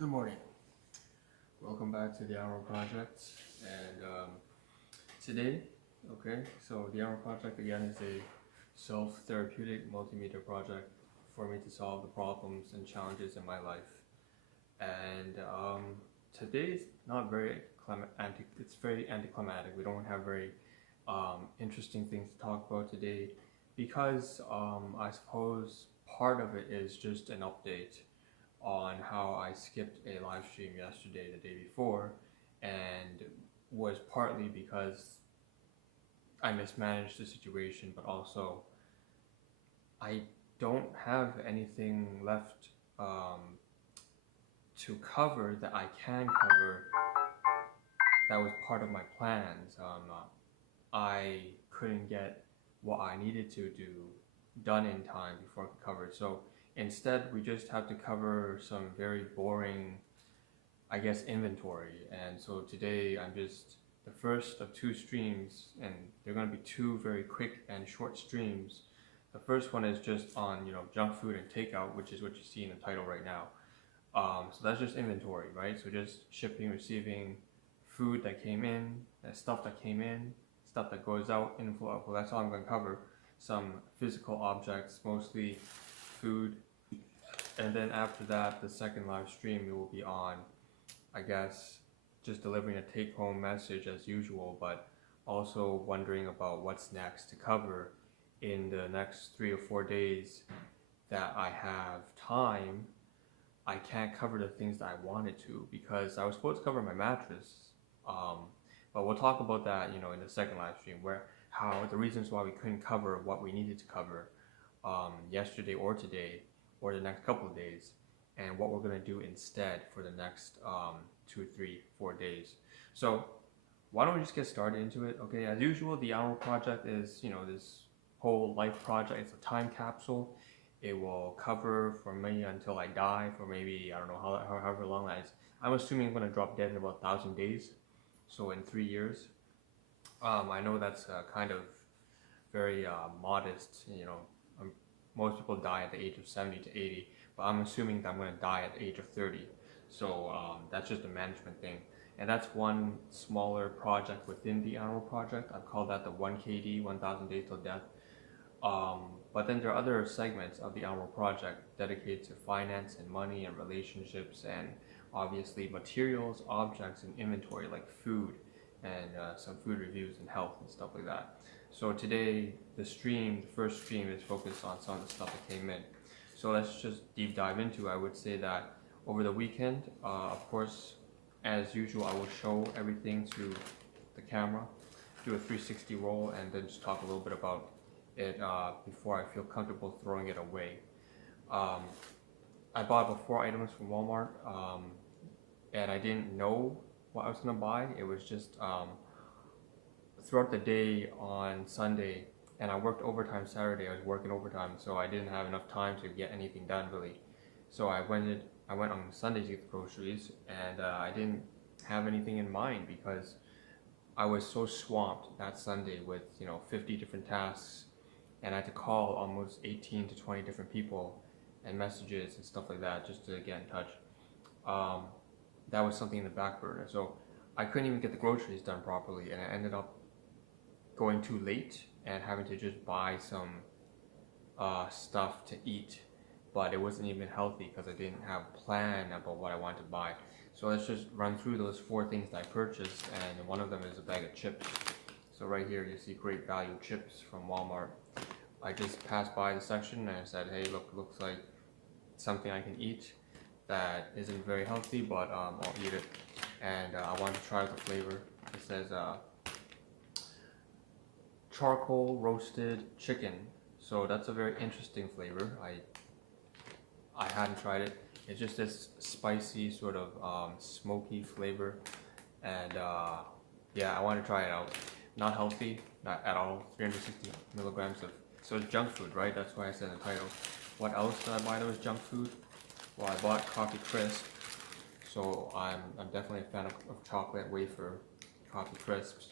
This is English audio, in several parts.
Good morning. Welcome back to the Hour Project. And today, so the Hour Project again is a self-therapeutic multimedia project for me to solve the problems and challenges in my life. And today is not very it's very anticlimactic. We don't have very interesting things to talk about today because I suppose part of it is just an update on how I skipped a live stream yesterday, the day before, and was partly because I mismanaged the situation, but also I don't have anything left to cover that I can cover that was part of my plans. I couldn't get what I needed to do done in time before I could cover it. So instead, we just have to cover some very boring, I guess, inventory. And so today, I'm just the first of two streams, and they're going to be two very quick and short streams. The first one is just on, junk food and takeout, which is what you see in the title right now. So that's just inventory, right? So just shipping, receiving, food that came in, stuff that came in, stuff that goes out, inflow, outflow. That's all I'm going to cover. Some physical objects, mostly food. And then after that, the second live stream, it will be on, I guess, just delivering a take-home message as usual, but also wondering about what's next to cover in the next 3 or 4 days that I have time. I can't cover the things that I wanted to because I was supposed to cover my mattress, but we'll talk about that, in the second live stream, how the reasons why we couldn't cover what we needed to cover yesterday or today or the next couple of days, and what we're going to do instead for the next 2, 3, 4 days. So why don't we just get started into it? Okay, as usual, the Hour Project is, this whole life project. It's a time capsule. It will cover for me until I die, for maybe, I don't know, however long that is. I'm assuming I'm going to drop dead in about 1,000 days, so in 3 years. I know that's kind of very modest, most people die at the age of 70 to 80, but I'm assuming that I'm going to die at the age of 30. So that's just a management thing. And that's one smaller project within the Hour Project. I've called that the 1KD, 1,000 Days Till Death. But then there are other segments of the Hour Project dedicated to finance and money and relationships and obviously materials, objects, and inventory like food and some food reviews and health and stuff like that. So today, the first stream is focused on some of the stuff that came in. So let's just deep dive into it. I would say that over the weekend, of course, as usual, I will show everything to the camera, do a 360 roll, and then just talk a little bit about it before I feel comfortable throwing it away. I bought about 4 items from Walmart, and I didn't know what I was going to buy. It was just throughout the day on Sunday, and I worked overtime Saturday. I was working overtime, so I didn't have enough time to get anything done really. So I went on Sunday to get the groceries, and I didn't have anything in mind because I was so swamped that Sunday with 50 different tasks, and I had to call almost 18 to 20 different people and messages and stuff like that just to get in touch. That was something in the back burner, so I couldn't even get the groceries done properly, and I ended up going too late and having to just buy some stuff to eat, but it wasn't even healthy because I didn't have a plan about what I wanted to buy. So let's just run through those 4 things that I purchased, and one of them is a bag of chips. So right here you see Great Value chips from Walmart. I just passed by the section and I said, hey, looks like something I can eat that isn't very healthy, but I'll eat it. And I wanted to try the flavor. It says charcoal roasted chicken. So that's a very interesting flavor. I hadn't tried it. It's just this spicy sort of smoky flavor, and yeah, I want to try it out. Not healthy, not at all. 360 milligrams of, so it's junk food, right? That's why I said in the title. What else did I buy that was junk food? Well, I bought coffee crisp, so I'm definitely a fan of chocolate wafer coffee crisps.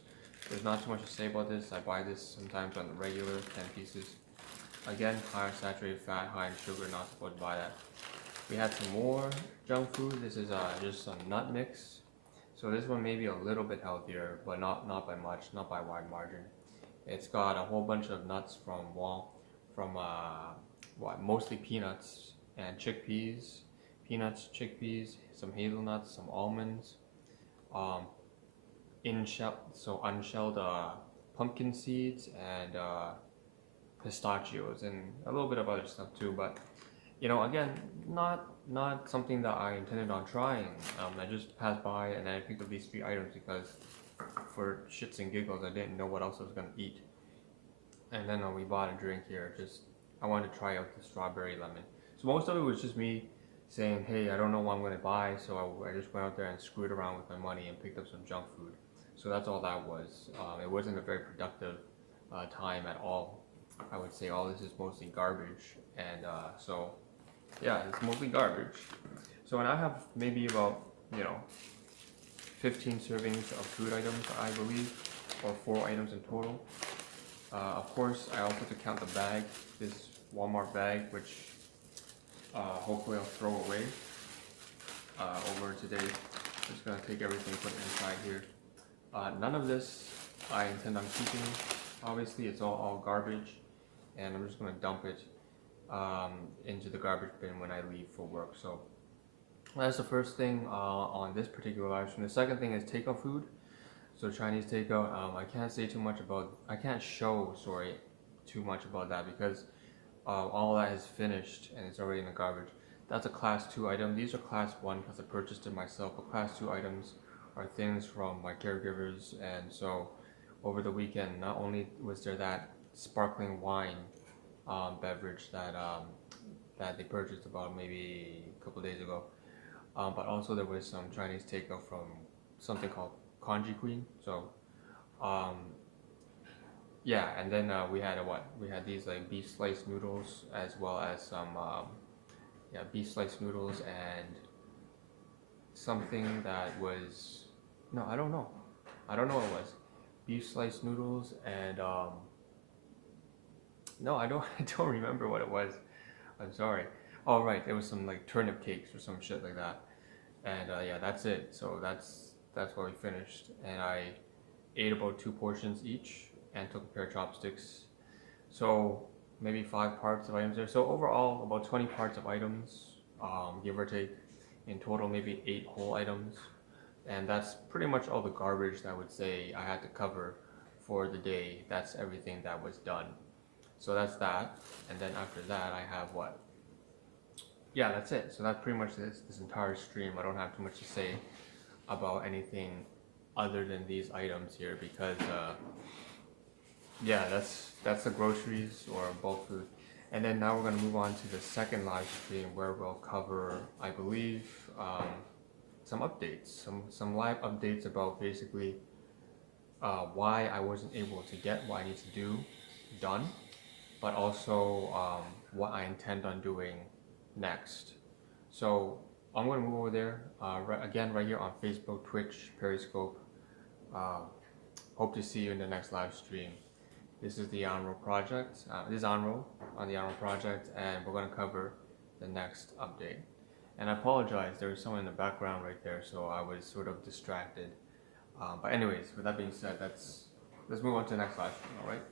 There's not too much to say about this. I buy this sometimes on the regular 10 pieces. Again, high in saturated fat, high in sugar, not supposed to buy that. We had some more junk food. This is just a nut mix. So this one may be a little bit healthier, but not by much, not by wide margin. It's got a whole bunch of nuts from mostly peanuts and chickpeas, peanuts, chickpeas, some hazelnuts, some almonds, unshelled pumpkin seeds and pistachios, and a little bit of other stuff too. But again, not something that I intended on trying. I just passed by and I picked up these 3 items because for shits and giggles I didn't know what else I was gonna eat. And then we bought a drink here. I wanted to try out the strawberry lemon. So most of it was just me saying, hey, I don't know what I'm gonna buy, so I just went out there and screwed around with my money and picked up some junk food. So that's all that was. It wasn't a very productive time at all. I would say all this is mostly garbage, and so yeah, it's mostly garbage. So and I have maybe about 15 servings of food items, I believe, or 4 items in total. Of course, I also have to count the bag, this Walmart bag, which hopefully I'll throw away over today. I'm just gonna take everything, put it inside here. None of this I intend on keeping. Obviously, it's all garbage, and I'm just gonna dump it into the garbage bin when I leave for work. So that's the first thing on this particular live stream. The second thing is takeout food. So Chinese takeout. I can't show too much about that because all that is finished and it's already in the garbage. That's a class 2 item. These are class 1 because I purchased it myself. But class 2 items are things from my caregivers, and so over the weekend, not only was there that sparkling wine beverage that they purchased about maybe a couple days ago, but also there was some Chinese takeout from something called Congee Queen. So yeah, and then we had these like beef slice noodles, as well as some beef slice noodles and something that was I don't know what it was. Beef slice noodles and no, I don't remember what it was. I'm sorry. Oh right, it was some like turnip cakes or some shit like that. And yeah, that's it. So that's what we finished, and I ate about 2 portions each and took a pair of chopsticks. So maybe 5 parts of items there. So overall, about 20 parts of items, give or take. In total, maybe 8 whole items. And that's pretty much all the garbage that I would say I had to cover for the day. That's everything that was done. So that's that. And then after that, I have what? Yeah, that's it. So that's pretty much this entire stream. I don't have too much to say about anything other than these items here because yeah, that's the groceries or bulk food. And then now we're going to move on to the second live stream where we'll cover, I believe, some updates, some live updates about basically why I wasn't able to get what I need to do done, but also what I intend on doing next. So I'm going to move over there right here on Facebook, Twitch, Periscope. Hope to see you in the next live stream. This is the Anro project. This is Anro on the Anro project, and we're going to cover the next update. And I apologize, there was someone in the background right there, so I was sort of distracted. But anyways, with that being said, let's move on to the next live stream, alright?